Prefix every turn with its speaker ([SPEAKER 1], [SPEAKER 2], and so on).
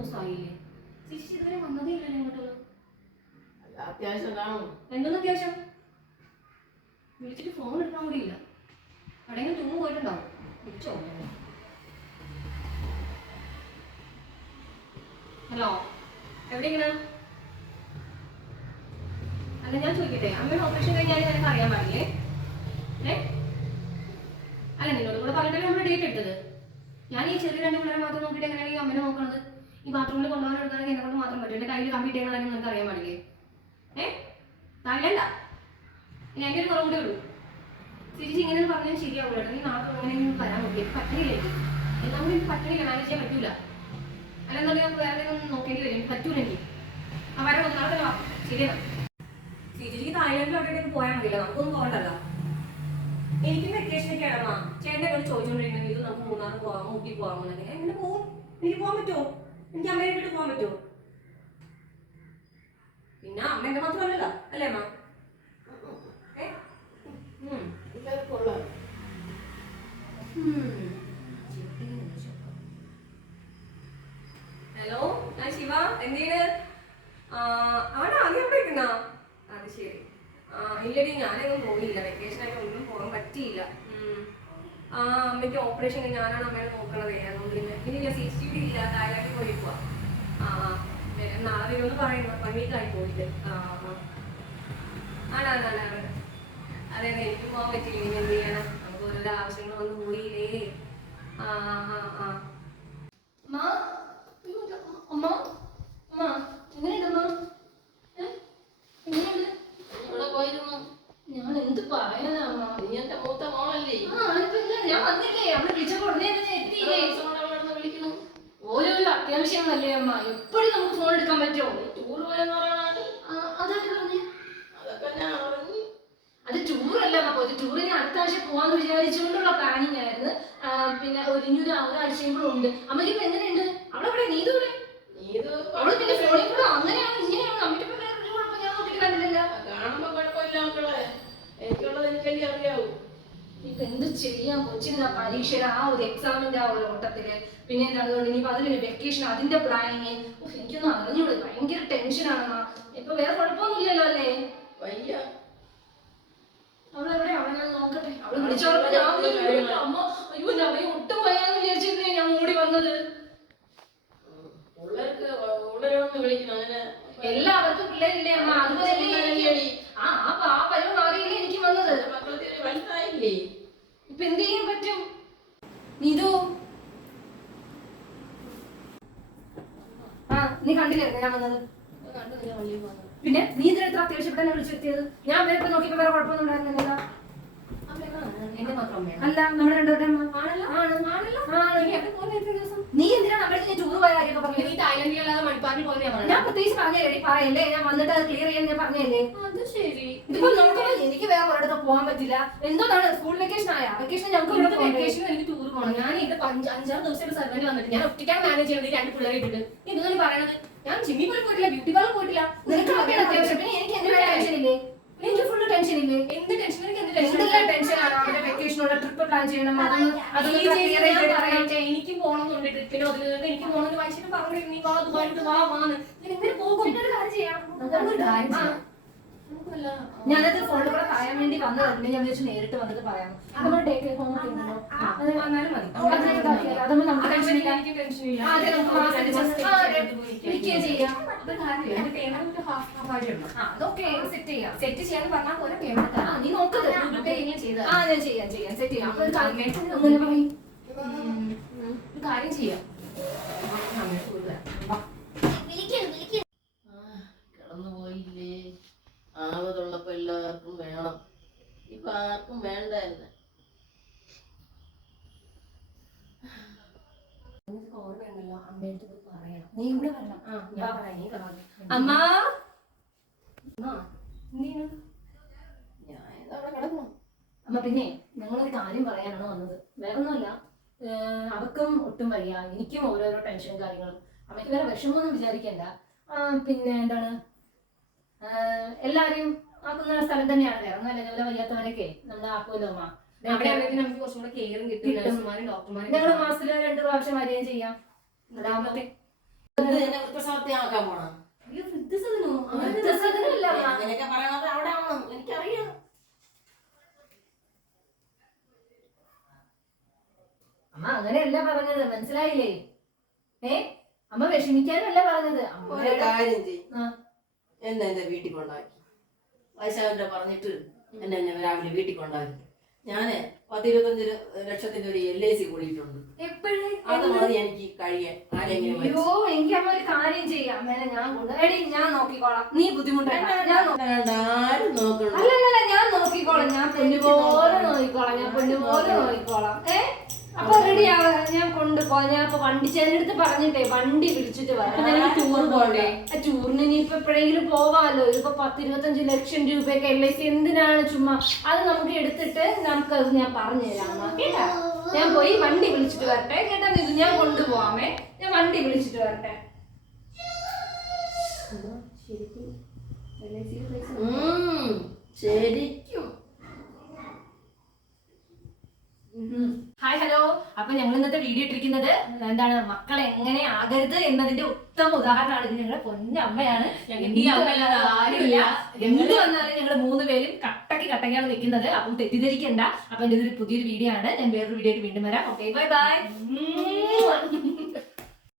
[SPEAKER 1] ദിവസമായില്ലേ? ചേച്ചി ഇതുവരെ വന്നതേ ഇല്ലല്ലോ ഇങ്ങോട്ടൊന്നും
[SPEAKER 2] അത്യാവശ്യം കാണും
[SPEAKER 1] എന്തൊന്നും അത്യാവശ്യം? വിളിച്ചിട്ട് ഫോൺ എടുക്കാൻ കൂടി ഇല്ല. എവിടെയെങ്കിലും ടൂർ പോയിട്ടുണ്ടാവും. വിളിച്ചോ? ഹലോ എവിടെയാണ് അല്ല ഞാൻ ചോദിക്കട്ടെ അമ്മയുടെ ഓപ്പറേഷൻ കഴിഞ്ഞാൽ നിനക്ക് അറിയാൻ പാടില്ലേ? ഏ? അല്ല നിന്നോട് കൂടെ പറഞ്ഞിട്ടല്ലേ നമ്മൾ ഡേറ്റ് എടുത്തത്? ഞാൻ ഈ ചെറിയ രണ്ട് പിള്ളേരെ മാത്രം നോക്കിയിട്ട് എങ്ങനെയാണ് ഈ അമ്മനെ നോക്കണത് ഈ ബാത്റൂമിൽ കൊണ്ടുപോകാൻ എടുക്കാനൊക്കെ എന്നെ കൊണ്ട് മാത്രം പറ്റും. എന്റെ കയ്യിൽ കമ്പി ചെയ്യുന്ന കാര്യം നിങ്ങൾക്ക് അറിയാൻ പാടില്ലേ? ഏ? താങ്കളല്ല ഇനി അതിന്റെ ഒരു കുറവുകൂടെ ഉള്ളൂ. തിരിച്ച് ഇങ്ങനെ പറഞ്ഞാൽ ശരിയാവില്ല നീ നാളെ അങ്ങനെ വരാൻ നോക്കി പറ്റണില്ല എനിക്ക് എല്ലാം എനിക്ക് പറ്റണില്ല. മാനേജ് ചെയ്യാൻ പറ്റൂല. അല്ലെന്നുണ്ടെങ്കിൽ നമുക്ക് വേറെ ഒന്നും നോക്കേണ്ടി വരും. പറ്റൂല എനിക്ക് ആ വരാൻ നാളെ തന്നെ വാ. ശരിയാണ് തിരിച്ചിക്ക് തായ്ലൻഡിൽ അവിടെ പോയാൽ മതിയല്ലോ. നമുക്കൊന്നും പോകണ്ടല്ലോ. എനിക്ക് വെക്കേഷൻ ഒക്കെ ആണോ ചേട്ടൻ എന്നോട് ചോദിച്ചോണ്ടിരിക്കുന്നത് ഇത് നമുക്ക് മൂന്നാർ പോവാമോ ഊട്ടി പോവാമോ എന്നൊക്കെ. എങ്ങനെ പോകും എനിക്ക് പോകാൻ പറ്റുമോ? എനിക്ക് അമ്മയെ വിട്ടിട്ട് പോകാൻ പറ്റുമോ? പിന്നെ അമ്മേന്റെ മാത്രമല്ലല്ലോ അല്ലേ അമ്മ? ഹലോ ഞാൻ ശിവ എന്തിന്? അവിടെ ആദ്യം അവിടെ ഇരിക്കുന്ന? അത് ശരി. ഇല്ലടി ഞാനൊന്നും പോയില്ല. വെക്കേഷൻ ആയിട്ട് ഒന്നും പോകാൻ പറ്റിയില്ല. ആ അമ്മയ്ക്ക് ഓപ്പറേഷൻ ഞാനാണ് അമ്മയെ നോക്കണത് അതുകൊണ്ട് പിന്നെ ഇല്ല സി സി ടി ഇല്ല തായ്ലാൻഡിൽ പോയി പോവാ. നാളെ വരുമെന്ന് പറയുന്നു. ആയി പോയിട്ട്. ആ ആണാണ് ആണാണ് അതെ എനിക്ക് പോകാൻ പറ്റില്ല ഇനി എന്ത് ചെയ്യണം? നമുക്ക് ഓരോരോ ആവശ്യങ്ങൾ വന്ന് പോയില്ലേ ആ ആ ആ ആ അമ്മ അയ്യോ, ഇത് അമ്മ അമ്മ എങ്ങനെയുണ്ടമ്മ ഏ? എങ്ങനെയുണ്ട്
[SPEAKER 2] ഇവിടെ പോയിരുന്നു
[SPEAKER 1] ഞാൻ എന്ത് പറയാനാ അമ്മ
[SPEAKER 2] നീ എന്റെ മൂത്ത മോളല്ലേ
[SPEAKER 1] ആ അതിപ്പോ ഇല്ല, അമ്മ വിളിച്ചപ്പോ ഉടനെ തന്നെ എത്തിയില്ലേ? ഓരോരോ അത്യാവശ്യങ്ങളല്ലേ അമ്മ? എപ്പോഴും നമുക്ക് ഫോൺ എടുക്കാൻ പറ്റുമോ?
[SPEAKER 2] ടൂർ പോയെന്ന് പറയണത്
[SPEAKER 1] പറഞ്ഞേ.
[SPEAKER 2] അതൊക്കെ ഞാൻ അറിഞ്ഞു.
[SPEAKER 1] അത് ടൂറല്ല അമ്മ. പോയത് ടൂറിന് അടുത്ത ആഴ്ച പോവാന്ന് വിചാരിച്ചുകൊണ്ടുള്ള പ്ലാനിങ് ആയിരുന്നു. പിന്നെ ഒരുഞ്ഞൊരു ഒരാഴ്ചയും കൂടെ ഉണ്ട്. അമ്മയ്ക്ക് ഇപ്പൊ എങ്ങനെയുണ്ട്? അവിടെ ഇവിടെ നീതു ഇവിടെ അവൾ പിന്നെ ഫോണിൽ കൂടെ അങ്ങനെയാണ് ഇങ്ങനെയാണ്. അമ്മയ്ക്ക് ഇപ്പൊ വേറെ ഒരു കുഴപ്പം ഞാൻ നോക്കിയിട്ട് കണ്ടില്ലല്ലോ
[SPEAKER 2] കാണുമ്പോ കുഴപ്പമില്ല എനിക്കുള്ളത് എനിക്കല്ലേ അറിയാവൂ.
[SPEAKER 1] ഇപ്പൊ എന്ത് ചെയ്യാൻ കൊച്ചിന് ആ പരീക്ഷയുടെ ആ ഒരു എക്സാമിന്റെ ആ ഒരു ഓട്ടത്തിൽ? പിന്നെ എന്താണ് അതുകൊണ്ട് ഇനിയിപ്പോ അതിനൊരു വെക്കേഷൻ അതിന്റെ പ്ലാനിങ് എനിക്കൊന്നും അറിഞ്ഞൂടെ. ഭയങ്കര ടെൻഷനാണ് ഇപ്പൊ വേറെ കുഴപ്പമൊന്നുമില്ലല്ലോ അല്ലേ?
[SPEAKER 2] വയ്യ.
[SPEAKER 1] അവളെവിടെ അവളെ ഞാൻ നോക്കട്ടെ. അവൾ അമ്മ അയ്യോ ഞാൻ അവയെ ഒട്ടും വയ്യാന്ന് വിചാരിച്ചിരുന്നേ ഞാൻ ഓടി വന്നത്. എല്ലാവർക്കും പിള്ളേരില്ലേ അമ്മ? അതുപോലെ? ആ ആ ഇപ്പൊ എന്ത് ചെയ്യാൻ പറ്റും? നീതു. ആ നീ കണ്ടില്ലായിരുന്നു ഞാൻ വന്നത്? പിന്നെ നീ ഇതിന് എത്ര അത്യാവശ്യപ്പെട്ട എന്നെ വിളിച്ചെത്തിയത് ഞാൻ വേറെ നോക്കിയപ്പോ വേറെ കുഴപ്പമൊന്നും ഉണ്ടായിരുന്നില്ല അല്ല നമ്മുടെ രണ്ടുപേരുടെ
[SPEAKER 2] നീ
[SPEAKER 1] എന്തിനാണ് നമ്മുടെ ടൂർ പോയ കാര്യമൊക്കെ പറഞ്ഞത്?
[SPEAKER 2] നീ തായ്ലൻഡിൽ അല്ലാതെ
[SPEAKER 1] ഞാൻ പ്രത്യേകിച്ച് പറഞ്ഞല്ലേ പറയല്ലേ? ഞാൻ വന്നിട്ട് അത് ക്ലിയർ ചെയ്യാൻ ഞാൻ പറഞ്ഞല്ലേ?
[SPEAKER 2] അത് ശരി.
[SPEAKER 1] ഇതിപ്പോ നോക്കുമ്പോ എനിക്ക് വേറെ ഒരിടത്ത് പോകാൻ പറ്റില്ല. എന്തോന്നാണ് സ്കൂൾ വെക്കേഷൻ ആയ? വെക്കേഷൻ ഞങ്ങൾക്ക് ഇവിടെ
[SPEAKER 2] വെക്കേഷൻ എനിക്ക് ടൂർ പോകണം ഞാൻ പഞ്ച് അഞ്ചാറ് ദിവസമായിട്ട് സർവന്റ് വന്നിട്ട് ഞാൻ ഒറ്റയ്ക്കാണ് മാനേജ് ചെയ്യുന്നത്. രണ്ട് പിള്ളേരെ ഇട്ടിട്ട്. ഇതെന്നാണ് പറയണത് ഞാൻ ജിമ്മിൽ പോലും പോയിട്ടില്ല ബ്യൂട്ടി പാർലർ പോയിട്ടില്ല.
[SPEAKER 1] നിനക്ക് അത്യാവശ്യം. പിന്നെ എനിക്ക് എന്തിനാ ടെൻഷൻ ഇല്ലേ? എനിക്ക് ഫുള്ള് ടെൻഷൻ ഇല്ലേ?
[SPEAKER 2] എന്ത് ടെൻഷൻ എനിക്ക് എന്ത് ടെൻഷൻ
[SPEAKER 1] എന്തെല്ലാം ടെൻഷനാണ് അവരുടെ വെക്കേഷനുള്ള ട്രിപ്പ് പ്ലാൻ ചെയ്യണം. അതൊന്ന് അതൊന്ന് ക്ലിയർ ചെയ്ത് പറയാം
[SPEAKER 2] എനിക്കും പോകണമെന്നുണ്ട് ട്രിപ്പിന് അതിൽ എനിക്ക് പോകണമെന്ന് വായിച്ചിട്ട് പറഞ്ഞു നീ വാ ദുബായിട്ട് വാ വാന്ന് എങ്ങനെ പോകും?
[SPEAKER 1] ഒരു കാര്യം ചെയ്യാം. ഞാനത് ഫോണിൽ കൂടെ പറയാൻ വേണ്ടി വന്നതല്ലേ? ഞാൻ വിചാരിച്ചു നേരിട്ട് വന്നിട്ട് പറയാം. നമ്മുടെ ടേക്ക് ഹോം ഒക്കെ ഉണ്ടല്ലോ അത്
[SPEAKER 2] വന്നാലും മതി.
[SPEAKER 1] അതൊന്നും നമുക്ക് ടെൻഷൻ ഇല്ല. ഇരിക്കുകയും ചെയ്യാം. സെറ്റ് ചെയ്യാം.
[SPEAKER 2] സെറ്റ് ചെയ്യാന്ന് പറഞ്ഞാൽ പോലെ പേയ്മെന്റ്
[SPEAKER 1] നീ നോക്കത് ആ ഞാൻ ചെയ്യാം ചെയ്യാം സെറ്റ് ചെയ്യാം. ഒരു കാര്യം
[SPEAKER 2] ചെയ്യാം സമയത്ത് പോയി വരാം വാ. കിടന്നു പോയില്ലേ ആവതുള്ളപ്പോ എല്ലാവർക്കും വേണം ഇപ്പൊ ആർക്കും വേണ്ട എന്നെ ഓർമ്മയുണ്ടല്ലോ അമ്മയുടെ അടുത്ത് പറയണം.
[SPEAKER 1] നീ ഇവിടെ വരണം.
[SPEAKER 2] ആ ഞാൻ പറയാം. നീ
[SPEAKER 1] അമ്മ.
[SPEAKER 2] അമ്മ
[SPEAKER 1] പിന്നെ ഞങ്ങളൊരു കാര്യം പറയാനാണ് വന്നത്. വേറൊന്നുമല്ല ഏഹ് അവർക്കും ഒട്ടും വയ്യ. എനിക്കും ഓരോരോ ടെൻഷൻ കാര്യങ്ങളും. അമ്മയ്ക്ക് വേറെ വിഷമമൊന്നും വിചാരിക്കണ്ട. പിന്നെ എന്താണ്? എല്ലാവരെയും ആക്കുന്ന സ്ഥലം തന്നെയാണ്. വേറെ ഒന്നുമല്ല ഞങ്ങളെ വയ്യാത്തവരൊക്കെ. നമ്മൾ ആക്കുമല്ലോ അമ്മ.
[SPEAKER 2] അവിടെ ആണെങ്കിൽ നമുക്ക് കുറച്ചും കൂടെ കെയറും കിട്ടും.
[SPEAKER 1] ഞങ്ങൾ മാസത്തിൽ രണ്ട് പ്രാവശ്യം വരികയും ചെയ്യാം.
[SPEAKER 3] പോണ?
[SPEAKER 1] വൃദ്ധസദനമല്ല അമ്മ.
[SPEAKER 3] അങ്ങനെയൊക്കെ പറയണത് അവിടെ ആണ് എനിക്കറിയാം.
[SPEAKER 1] അമ്മ അങ്ങനെയല്ല പറഞ്ഞത്. മനസ്സിലായില്ലേ? ഏ? അമ്മ വിഷമിക്കാനല്ല പറഞ്ഞത്.
[SPEAKER 3] ഒരു കാര്യം ചെയ്യ്. എന്നെ എന്റെ വീട്ടിൽ കൊണ്ടാക്കി വയസ്സാകട്ടെ പറഞ്ഞിട്ട് എന്നെ എന്നെ രാവിലെ വീട്ടിൽ കൊണ്ടാക്കി ഞാൻ പത്തിരുപത്തഞ്ച് ലക്ഷത്തിന്റെ ഒരു എൽ ഐ സി കൂടിയിട്ടുണ്ട്.
[SPEAKER 1] എപ്പോഴേ?
[SPEAKER 3] അത് മതി എനിക്ക് കഴിയാൻ. ആരെങ്കിലും
[SPEAKER 1] അയ്യോ എനിക്ക് അമ്മ ഒരു കാര്യം ചെയ്യാം. അമ്മേനെ ഞാൻ ഞാൻ നോക്കിക്കോളാം. നീ
[SPEAKER 3] ആരും നോക്കണം
[SPEAKER 1] അല്ലല്ല ഞാൻ നോക്കിക്കോളാം. ഞാൻ പൊന്നുപോലെ നോക്കിക്കോളാം. ഞാൻ പൊന്നുപോലെ നോക്കിക്കോളാം. ഏ? അപ്പൊ റെഡി ഞാൻ കൊണ്ടുപോവാം ഞാൻ ഇപ്പൊ വണ്ടി ചേട്ടടുത്ത് പറഞ്ഞിട്ടേ വണ്ടി വിളിച്ചിട്ട് വരാം.
[SPEAKER 2] ടൂർ പോകണ്ടേ
[SPEAKER 1] ആ ടൂറിന് ഇപ്പൊ എപ്പോഴെങ്കിലും പോവാമല്ലോ. ഇതിപ്പോ പത്തിരുപത്തഞ്ച് ലക്ഷം രൂപയൊക്കെ എൽ ഐ സി എന്തിനാണ് ചുമ്മാ? അത് നമുക്ക് എടുത്തിട്ട് നമുക്ക് അത് ഞാൻ പറഞ്ഞു തരാം അമ്മ. കേട്ടാ ഞാൻ പോയി വണ്ടി വിളിച്ചിട്ട് വരട്ടെ. കേട്ടാ ഇത് ഞാൻ കൊണ്ടുപോവാമേ. ഞാൻ വണ്ടി വിളിച്ചിട്ട് വരട്ടെ.
[SPEAKER 3] ശരിക്കും ശരിക്കും
[SPEAKER 1] ഹായ് ഹലോ അപ്പൊ ഞങ്ങൾ ഇന്നത്തെ വീഡിയോ ഇട്ടിരിക്കുന്നത് എന്താണ്? മക്കളെ എങ്ങനെ ആകരുത് എന്നതിന്റെ ഉത്തമ ഉദാഹരണമാണ് ഇത്. ഞങ്ങളുടെ പൊന്നമ്മയാണ്.
[SPEAKER 2] ആരുമില്ല.
[SPEAKER 1] എന്ത് വന്നാലും ഞങ്ങൾ മൂന്ന് പേരും കട്ടക്ക് കട്ടക്കാണ് നിൽക്കുന്നത്. അപ്പം തെറ്റിദ്ധരിക്കണ്ട. അപ്പൊ എന്റെ ഇതൊരു പുതിയൊരു വീഡിയോ ആണ്. ഞാൻ വേറൊരു വീഡിയോ ആയിട്ട് വീണ്ടും വരാം. Okay bye bye